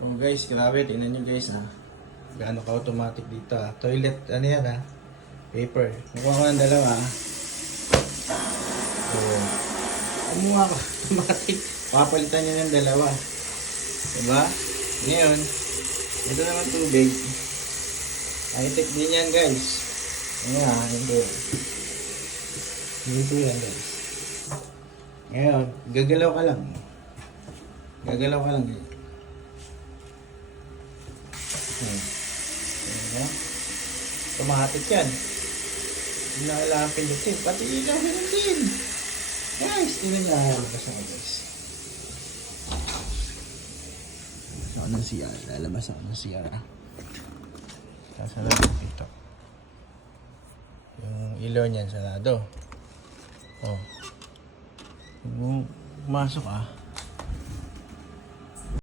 Oh guys, grabe. Tingnan nyo guys ha. Gaano ka-automatic dito ha. Toilet, ano yan ha? Paper. Nakuha ko ng dalawa ha. Oh. Kumuha ko. Automatic. Papalitan nyo ng dalawa. Diba? Ngayon, ito naman tubig. High-tech din yan guys. Ano ha? Ito yan guys. Ngayon, gagalaw ka lang. Gagalaw ka lang guys. Automatic yan. Hindi na kailangan pindutin. Pati ilaw pindutin. Guys, tingnan niya. Lalabas ako guys. Lalabas ako ng CR. Lalabas ako ng CR. Sasarado dito. Yung ilaw niyan sarado. Oh. Pumasok ah.